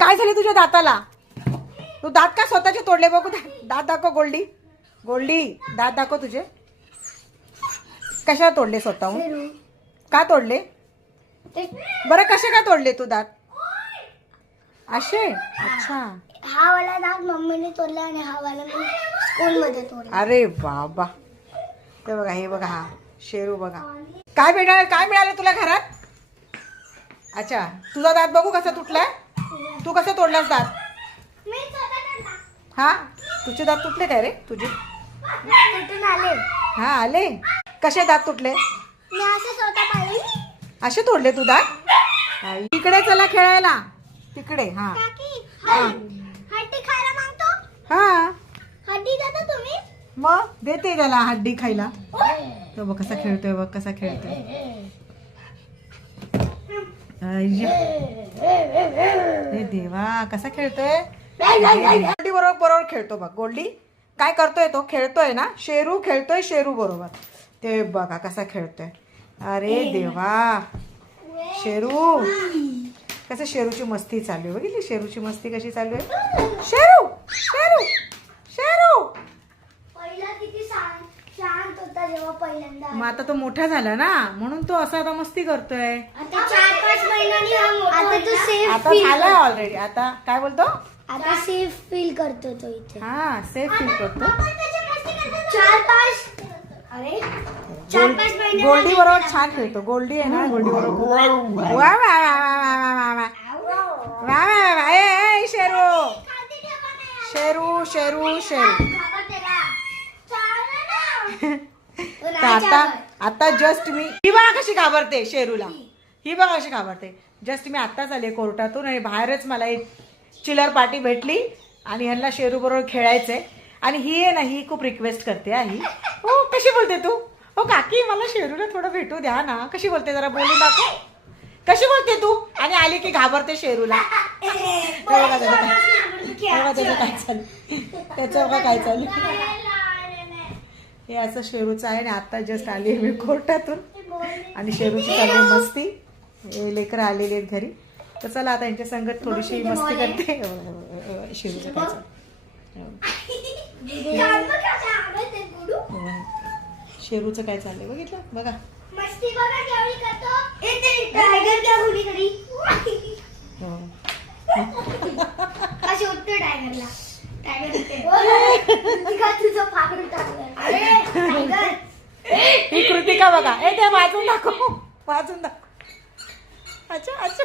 काय झाले तुझ्या दाताला? तू दात का स्वतःचे तोडले? बघू दात दाखव. गोल्डी गोल्डी दात दाखव तुझे. कशा तोडले स्वतःहून? का तोडले बरं? कसे का तोडले तू दात असे? अच्छा. हा वाला दात मम्मीने तोडला आणि हा वाला मी स्कूल मध्ये तोडला. अरे बाबा. ते बघा, हे बघा, हा शेरू बघा. काय मिळालं तुला घरात? अच्छा, तुझा दात बघू कसा तुटलाय. तू कसं तोडलास दात? मी स्वतः तोडला. हा, तुझे दात तुटले काय रे तुझे? तुटून आले. हा, आले. कसे दात तुटले? मी असं स्वतः पाहिजे. असे तोडले तू दात? इकडे चला खेळायला. तिकडे. हा काकी हड्डी खायला मागतो. हा, हड्डी देता तुम्ही? मग देते त्याला हड्डी खायला. तो बघ कसा खेळतोय, बघ कसा खेळतोय. हे देवा, कसा खेळतोय. गोल्डी बरोबर खेळतो बघ. गोल्डी काय करतोय? तो खेळतोय ना, शेरू खेळतोय शेरू बरोबर. ते बघा कसा खेळतोय. अरे देवा, शेरू कसं शेरूची मस्ती चालू आहे. बघितली शेरूची मस्ती कशी चालू आहे. शेरू शेरू शेरू. पहिला किती शांत होता जेव्हा पहिल्यांदा. मग आता तो मोठा झाला ना, म्हणून तो असा आता मस्ती करतोय. आता 4-5 महिन्यांनी आता तो सेफ आता फील झालाय ऑलरेडी. आता काय बोलतो? आता सेफ फील करतो तो इथे. हा, सेफ फील करतो. 4-5 अरे 4-5 महिने गोल्डी बरोबर छान खेळतो. गोल्डी आहे ना, गोल्डी बरोबर वा वा वा वा वा वा वा. ए शेरू शेरू शेरू शेरू. आता जस्ट मी, ही बघा कशी घाबरते शेरूला. ही बघा कशी घाबरते. जस्ट मी आत्ताच आले कोर्टातून आणि बाहेरच मला एक चिलर पार्टी भेटली आणि ह्यांना शेरू बरोबर खेळायचंय. आणि ही आहे ना, ही खूप रिक्वेस्ट करते. ही हो, कशी बोलते तू? हो काकी, मला शेरूला थोडं भेटू द्या ना. कशी बोलते जरा बोलून दाखव. कशी बोलते तू? आणि आली की घाबरते शेरूला. बघा त्याचं काय चालू. त्याचं बघा काय चालू. हे असं शेरूचं आहे. आणि आता जस्ट आली मी कोर्टातून आणि शेरूची चालली मस्ती. लेकरं आलेली आहेत घरी. तर चला आता यांच्या संगत थोडीशी मस्ती करते. शेरूचं काय चालू. शेरूचं काय चाललंय बघितलं बघा. मस्ती बघा केवढी करतो. टायगर क्या घुली घरी अशी उठतो टायगरला. टायगर तुझं फाकडून टाकलं. अरे टायगर. ही कृतिका बघा. ए ते वाजून दाखव, वाजून दाखव. अच्छा अच्छा.